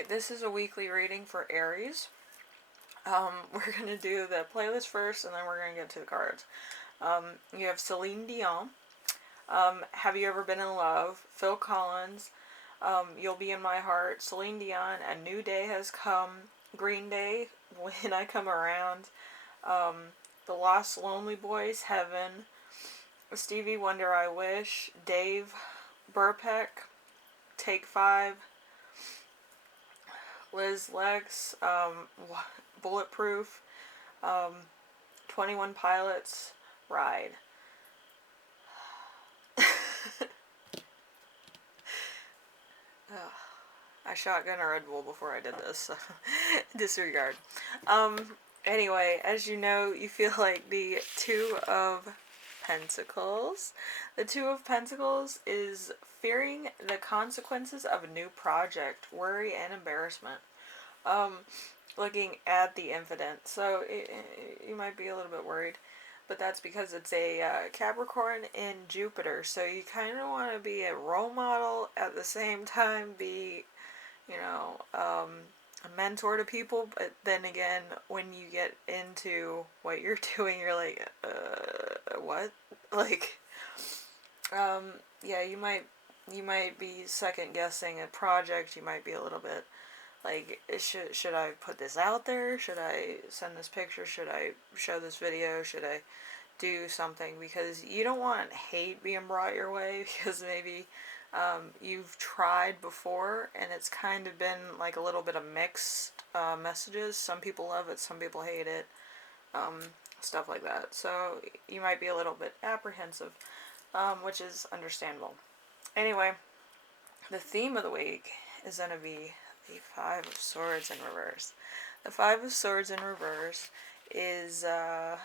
Alright, this is a weekly reading for Aries. We're going to do the playlist first, and then we're going to get to the cards. You have Celine Dion. Have You Ever Been in Love? Phil Collins. You'll Be in My Heart. Celine Dion. A New Day Has Come. Green Day. When I Come Around. The Lost Lonely Boys. Heaven. Stevie Wonder. I Wish. Dave. Brubeck. Take 5. Liz Lex, Bulletproof, 21 Pilots, Ride. I shotgun a Red Bull before I did this, so disregard. Anyway, as you know, you feel like the Two of Pentacles. The Two of Pentacles is fearing the consequences of a new project, worry and embarrassment. Looking at the Infinite, so you might be a little bit worried, but that's because it's a Capricorn in Jupiter, so you kind of want to be a role model, at the same time be, a mentor to people, but then again, when you get into what you're doing, you're like, what? Like, yeah, you might be second guessing a project. You might be a little bit like, should I put this out there? Should I send this picture? Should I show this video? Should I do something? Because you don't want hate being brought your way, because maybe you've tried before and it's kind of been like a little bit of mixed messages. Some people love it, some people hate it, stuff like that. So you might be a little bit apprehensive, which is understandable. Anyway, the theme of the week is going to be the Five of Swords in reverse. The Five of Swords in reverse is, the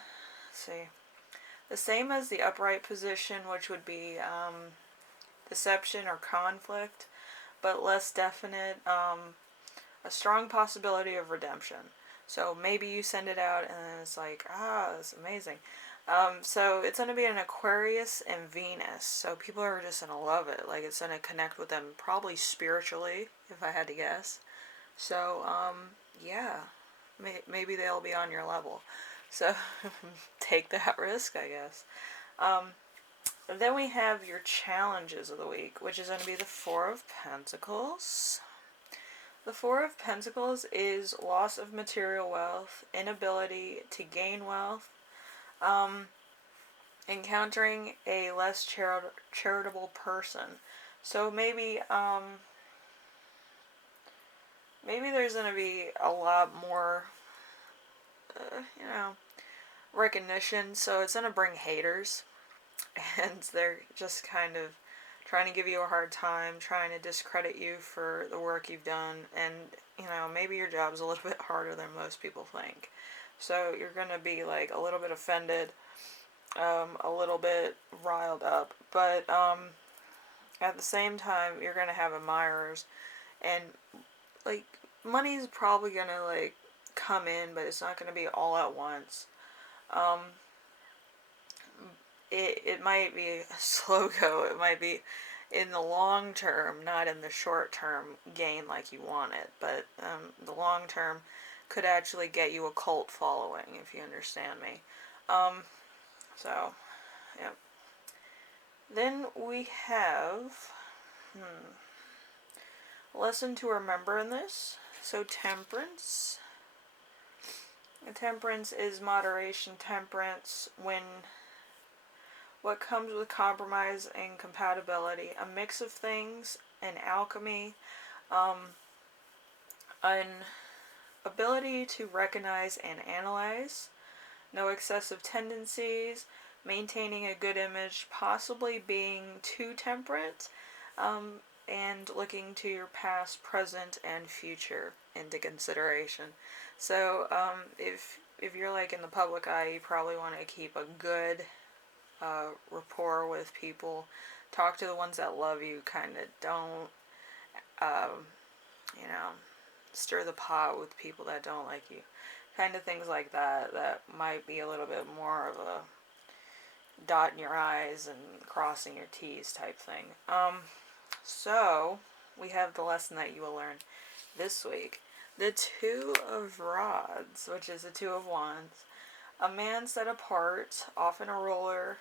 same as the upright position, which would be deception or conflict, but less definite, a strong possibility of redemption. So maybe you send it out and then it's like, that's amazing. So it's going to be an Aquarius and Venus. So people are just going to love it. Like, it's going to connect with them probably spiritually, if I had to guess. So, yeah, maybe they'll be on your level. So take that risk, I guess. Then we have your challenges of the week, which is going to be the Four of Pentacles. The Four of Pentacles is loss of material wealth, inability to gain wealth, encountering a less charitable person. So maybe there's going to be a lot more, recognition. So it's going to bring haters, and they're just kind of trying to give you a hard time, trying to discredit you for the work you've done, and, maybe your job's a little bit harder than most people think. So you're going to be, like, a little bit offended, a little bit riled up, but at the same time, you're going to have admirers, and, like, money's probably going to, like, come in, but it's not going to be all at once. It might be a slow go. It might be in the long term, not in the short term gain like you want it, but the long term could actually get you a cult following, if you understand me. So, yeah. Then we have a lesson to remember in this. So Temperance. Temperance is moderation. Temperance, when what comes with compromise and compatibility, a mix of things, an alchemy, an ability to recognize and analyze, no excessive tendencies, maintaining a good image, possibly being too temperate, and looking to your past, present, and future into consideration. So if you're like in the public eye, you probably want to keep a good rapport with people. Talk to the ones that love you. Kind of don't, stir the pot with people that don't like you. Kind of things like that. That might be a little bit more of a dot in your I's and crossing your T's type thing. So we have the lesson that you will learn. this week. The Two of Rods, which is the Two of Wands. A man set apart, often a ruler,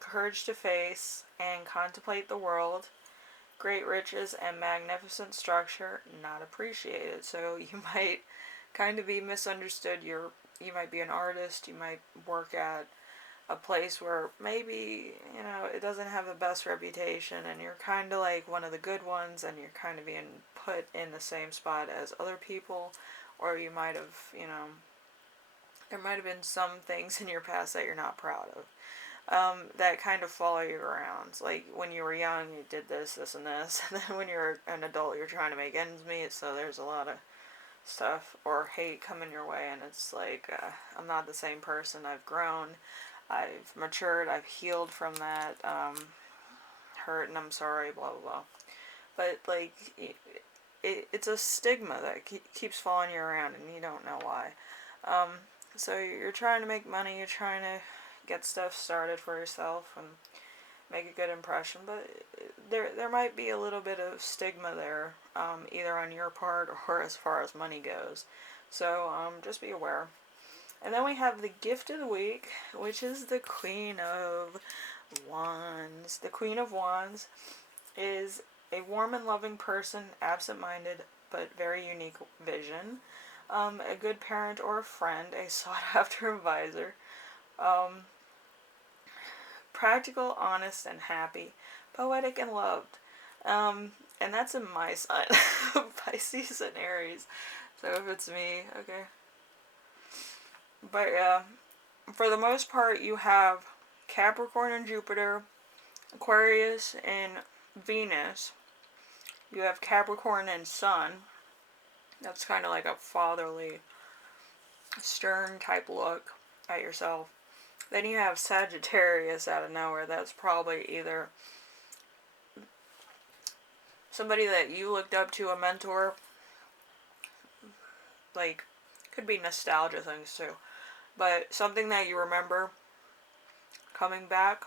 courage to face and contemplate the world, great riches and magnificent structure, not appreciated. So you might kind of be misunderstood. You might be an artist, you might work at a place where maybe, it doesn't have the best reputation and you're kind of like one of the good ones and you're kind of being put in the same spot as other people, or you might have, there might have been some things in your past that you're not proud of. That kind of follow you around. Like when you were young, you did this, this, and this, and then when you're an adult, you're trying to make ends meet, so there's a lot of stuff or hate coming your way, and it's like, I'm not the same person. I've grown, I've matured, I've healed from that hurt, and I'm sorry, blah, blah, blah. But, like, it's a stigma that keeps following you around, and you don't know why. So you're trying to make money, you're trying to get stuff started for yourself and make a good impression, but there might be a little bit of stigma there, either on your part or as far as money goes. So just be aware. And then we have the gift of the week, which is the Queen of Wands. The Queen of Wands is a warm and loving person, absent-minded but very unique vision, a good parent or a friend, a sought-after advisor, practical, honest, and happy, poetic, and loved. And that's in my sign, Pisces and Aries. So if it's me, okay. But for the most part, you have Capricorn and Jupiter, Aquarius and Venus. You have Capricorn and Sun. That's kind of like a fatherly, stern type look at yourself. Then you have Sagittarius out of nowhere. That's probably either somebody that you looked up to, a mentor. Like, could be nostalgia things too. But something that you remember coming back,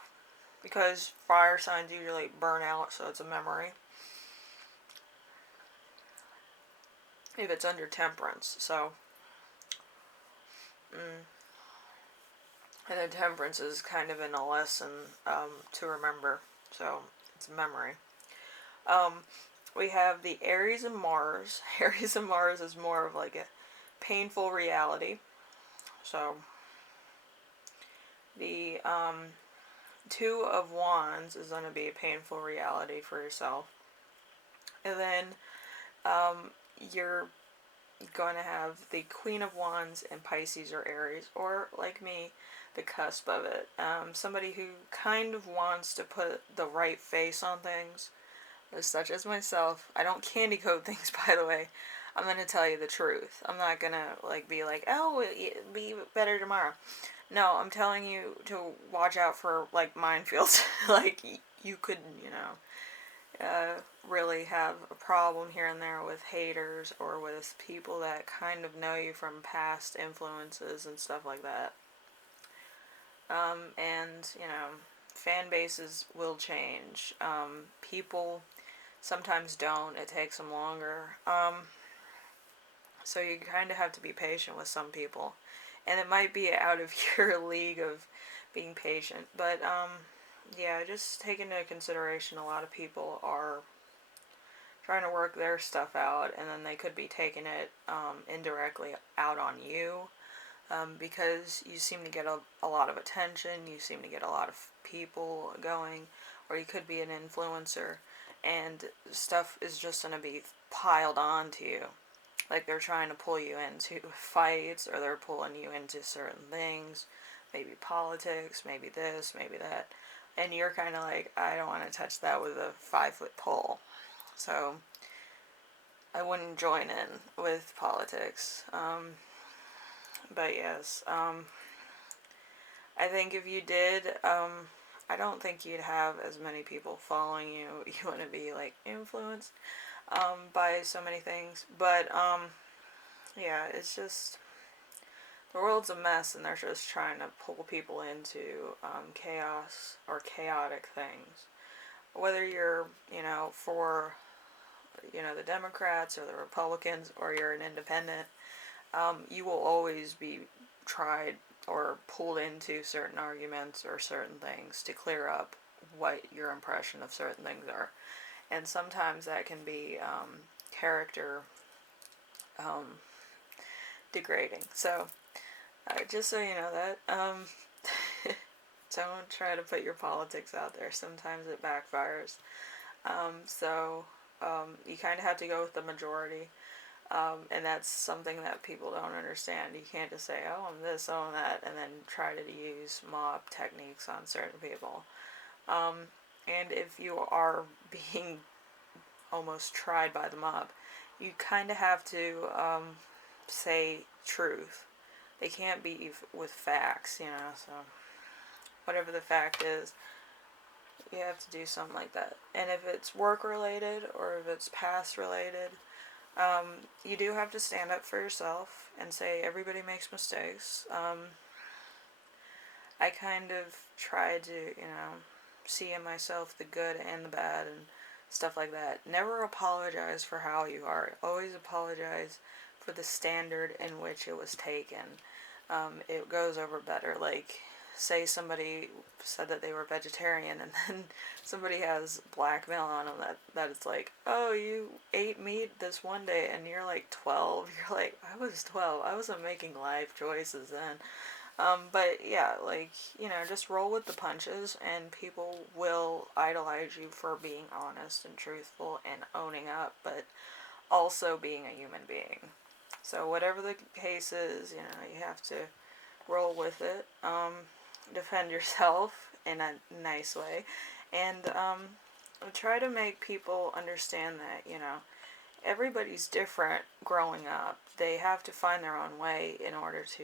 because fire signs usually burn out, so it's a memory. If it's under Temperance, so. And then Temperance is kind of in a lesson to remember, so it's a memory. We have the Aries and Mars. Aries and Mars is more of like a painful reality. So the Two of Wands is going to be a painful reality for yourself. And then you're going to have the Queen of Wands in Pisces or Aries, or like me, the cusp of it. Somebody who kind of wants to put the right face on things, such as myself. I don't candy coat things, by the way. I'm going to tell you the truth. I'm not going to be like, oh, it'll be better tomorrow. No, I'm telling you to watch out for like minefields. Like you could, really have a problem here and there with haters or with people that kind of know you from past influences and stuff like that. And, fan bases will change. People sometimes don't. It takes them longer. So you kind of have to be patient with some people. And it might be out of your league of being patient. But, yeah, just take into consideration a lot of people are trying to work their stuff out, and then they could be taking it indirectly out on you, because you seem to get a lot of attention, you seem to get a lot of people going, or you could be an influencer, and stuff is just going to be piled on to you. Like they're trying to pull you into fights, or they're pulling you into certain things, maybe politics, maybe this, maybe that. And you're kind of like, I don't want to touch that with a 5-foot pole. So I wouldn't join in with politics. But yes, I think if you did, I don't think you'd have as many people following you. You wouldn't be like influenced by so many things. But yeah, it's just, the world's a mess, and they're just trying to pull people into chaos or chaotic things. Whether you're, for you know, the Democrats or the Republicans, or you're an independent, you will always be tried or pulled into certain arguments or certain things to clear up what your impression of certain things are. And sometimes that can be character degrading. So, just so you know that, don't try to put your politics out there. Sometimes it backfires. You kind of have to go with the majority. And that's something that people don't understand. You can't just say, oh, I'm this, oh, I'm that, and then try to use mob techniques on certain people. And if you are being almost tried by the mob, you kind of have to say truth. They can't be with facts, you know, so whatever the fact is, you have to do something like that. And if it's work related or if it's past related, you do have to stand up for yourself and say everybody makes mistakes. I kind of try to, you know, see in myself the good and the bad and stuff like that. Never apologize for how you are. Always apologize for the standard in which it was taken. It goes over better. Like, say somebody said that they were vegetarian and then somebody has blackmail on them that it's like, oh, you ate meat this one day and you're like 12. You're like, I was 12. I wasn't making life choices then. But yeah, like, you know, just roll with the punches and people will idolize you for being honest and truthful and owning up, but also being a human being. So whatever the case is, you know, you have to roll with it. Defend yourself in a nice way, and try to make people understand that, you know, everybody's different growing up. They have to find their own way in order to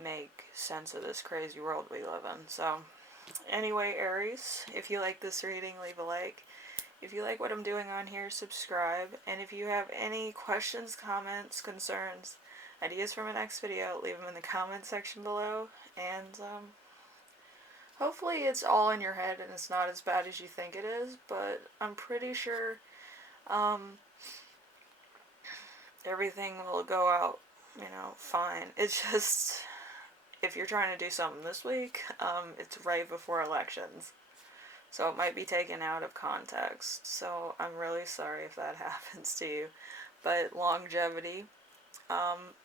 make sense of this crazy world we live in. So, anyway, Aries, if you like this reading, leave a like. If you like what I'm doing on here, subscribe. And if you have any questions, comments, concerns, ideas for my next video, leave them in the comment section below. And hopefully it's all in your head and it's not as bad as you think it is. But I'm pretty sure everything will go out, you know, fine. It's just, if you're trying to do something this week, it's right before elections. So it might be taken out of context. So I'm really sorry if that happens to you. But longevity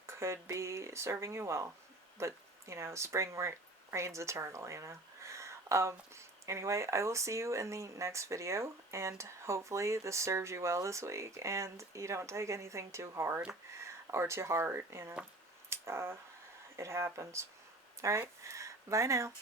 could be serving you well. But, you know, spring reigns eternal, you know. Anyway, I will see you in the next video. And hopefully this serves you well this week. And you don't take anything too hard or too hard, you know. It happens. Alright, bye now.